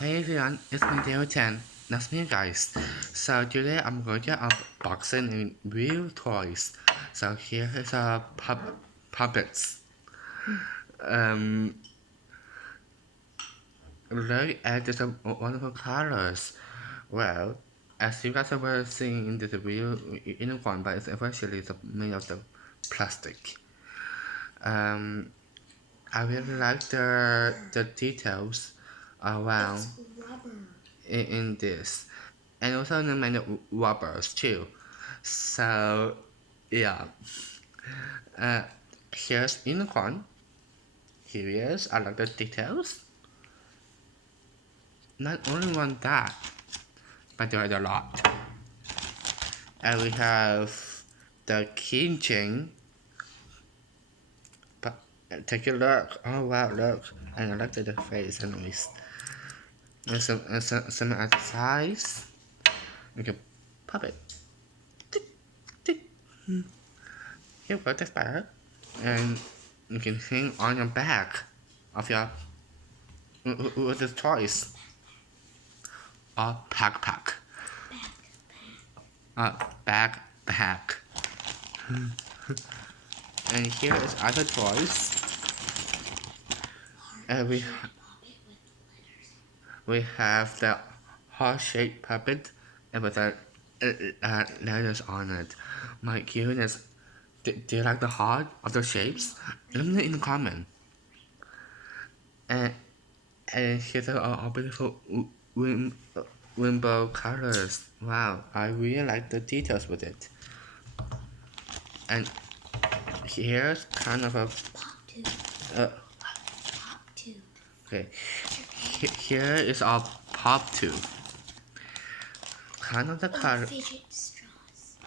Hey everyone, it's me Ep1. That's me guys. So today I'm going to unboxing real toys. So here is a puppets. Um Look at these wonderful colors. Well, as you guys were seeing in this real unicorn, but it's actually made of the plastic. Um I really like the details around in this. And also the many rubbers too. So yeah, uh, here's unicorn. Here he is. I like the details. Not only one that, but there are a lot. And we have the keychain. But take a look. Oh wow, look! And I like the face anyways. And some other size. You can pop it. Tick, tick. Here we go, this back. And you can hang on your back of your with the toys. Or backpack. Backpack. And here is other toys. And we have the heart-shaped puppet and with the letters on it. My goodness, do you like the heart of the shapes? Let me know in the comment. And here's all beautiful rainbow colors. Wow, I really like the details with it. And here's kind of a okay. Here is our pop tube. Kind of the color. Fidget straws.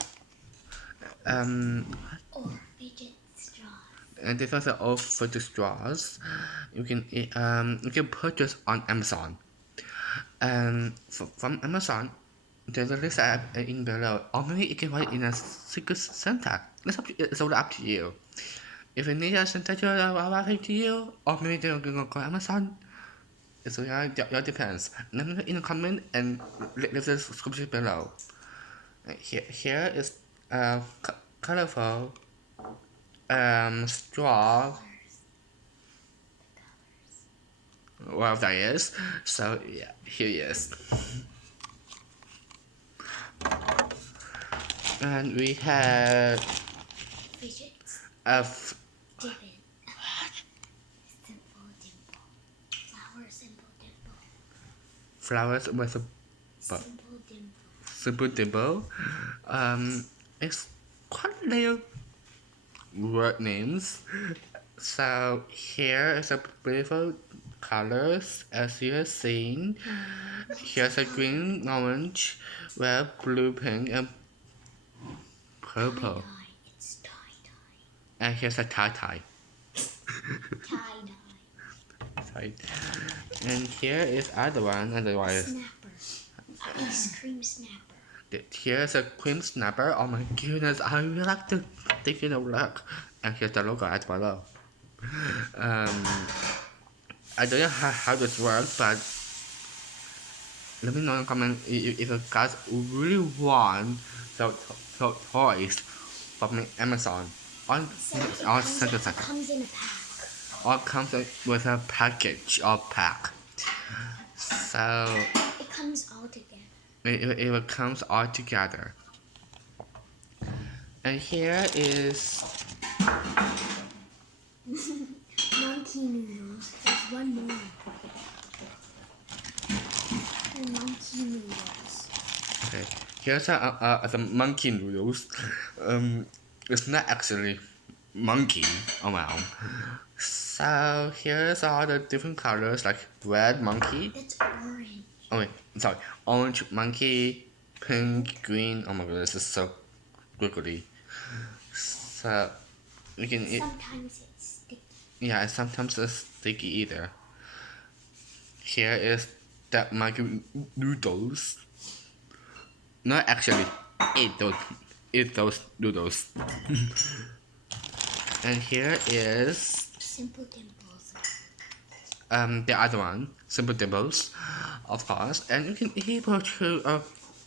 Or fidget straws. And this was all for the straws. You can purchase on Amazon. And from Amazon, there's a list app in below. Or maybe you can write in a secret Santa. It's all up to you. If you need a Santa to arrive to you, or maybe you're gonna go Amazon. It all depends. Let me know in the comment and leave the description below. Here is colorful straw. Well, that is. So yeah, here he is. And we have Fidgets. Dimple. Simple dimple. Flower simple dimple. Flowers with a Simple dimple. simple dimple. It's quite little word names. So here is a beautiful colors as you have seen. Here's a green, orange, red, blue, pink, and purple. It's tie-dye. And here's a tie-tie. Tie-dye. Sorry. And here is other one, otherwise. Snapper. Ice cream snapper. Here's a cream snapper. Oh my goodness, I really like to take a look. And here's the logo as below. I don't know how this works, but let me know in the comment if you guys really want the toys from Amazon on Center. Comes in a pack. Or comes with a package or pack. So it comes all together. It comes all together. And here is monkey noodles. There's one more. The monkey noodles. okay. Here's the monkey noodles. It's not actually monkey around. So here's all the different colors like red monkey. That's orange. Oh wait, sorry. Orange monkey, pink, green. Oh my god, this is so quickly. So you can eat. Sometimes it's sticky. Yeah, sometimes it's sticky either. Here is the monkey noodles. Not actually, eat those noodles. And here is simple dimples. the other one, simple dimples. of course, and you can able to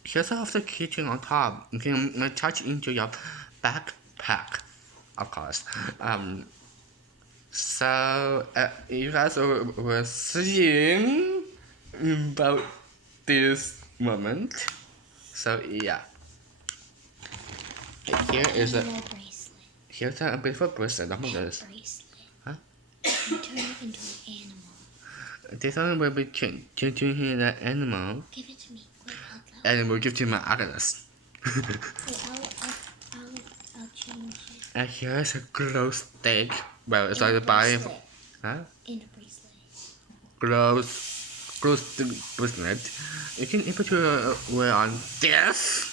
here's of the kitchen on top. You can attach into your backpack, of course. So you guys were seeing about this moment. So yeah, here is a Animal bracelet. here's a beautiful bracelet. Look at Pet this. bracelet. Huh? You turn it into an animal. This one will be changing here the animal, Give it to me. Wait, and we'll give to my Agnes. I'll change it. And here's a glow stick. Well, it's In a like by bracelet. huh? In a bracelet. glow stick bracelet. You can able to wear on this.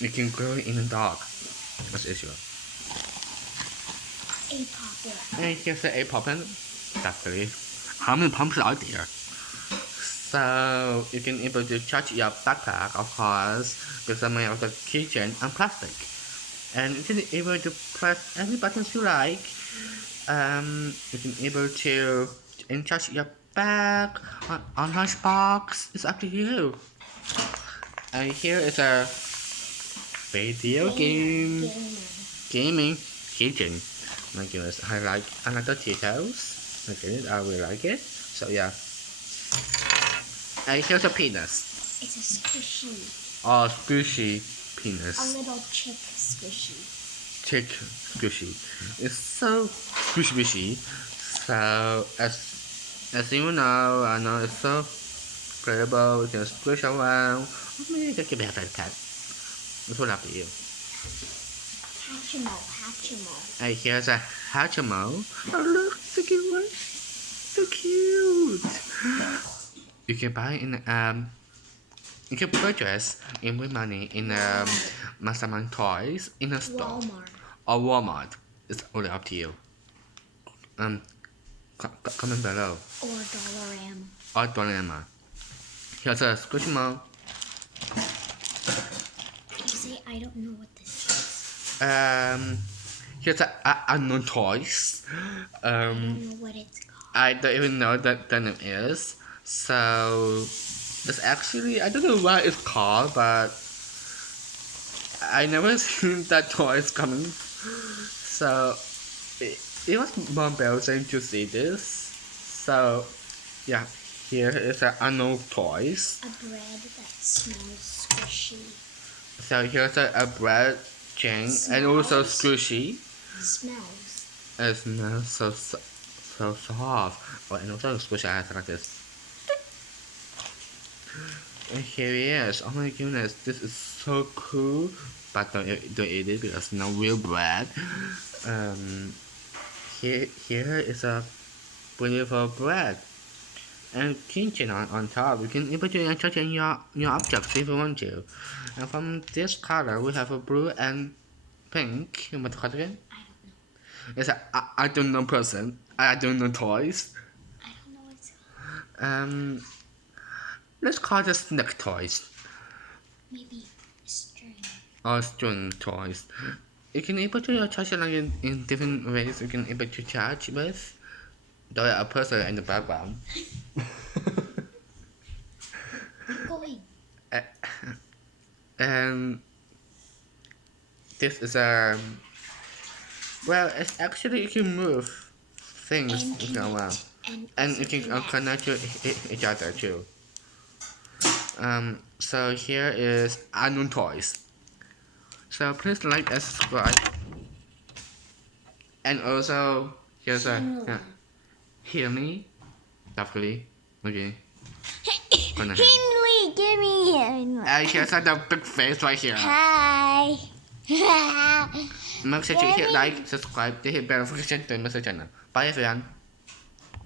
You can grow in the dark. That's issue. A popper. And here's the A-pop pen. Definitely. How many pumps are there? So you can able to charge your backpack, of course, with some of the keychain and plastic. And you can able to press any buttons you like. You can able to charge your bag on lunchbox. It's up to you. And here is a video game gaming keychain. My goodness, I like the details. Okay, I really like it. So yeah. And here's a penis. It's a squishy. Oh, squishy penis. A little chick squishy. Chick squishy. It's so squishy. So as you know, I know it's so incredible. You can squish around. Maybe just give it a pet. It's all up to you. Hatchimal. And here's a Hatchimal. Oh look, so cute, so cute. You can buy in you can purchase in with money in Mastermind Toys in a store or Walmart. It's only up to you. Comment below. Or Dollarama. Dollarama. Here's a Squishmallow. You say I don't know what this is. Here's a unknown toys. I don't know what it's called. I don't even know that the name is. So it's actually I don't know what it's called, but I never seen that toys coming. So it was more embarrassing to see this. So yeah, here is a unknown toys. A bread that smells squishy. So here's a bread chain and also squishy. Smells. It smells so soft. Oh, and also squishy eyes like this. And here he is. Oh my goodness, this is so cool. But don't eat it because it's not real bread. Here is a beautiful bread. And kitchen on top. You can able to attach in your objects if you want to. And from this color, we have a blue and pink. What's the color again? I don't know. It's a I don't know person. I don't know toys. I don't know what it's called. Let's call this snack toys. Maybe string. Or string toys. You can able to charge it like in different ways. You can able to charge with. There are a person in the background. Keep going. And this is a well, it's actually you can move things around, and you can connect to each other too. So here is unknown toys. So please like and subscribe. And also here's a hear me, definitely. Okay. Henry, give me here. And here's a big face right here. Hi. Make sure to hit like, subscribe, to hit bell notification to my channel. Bye everyone.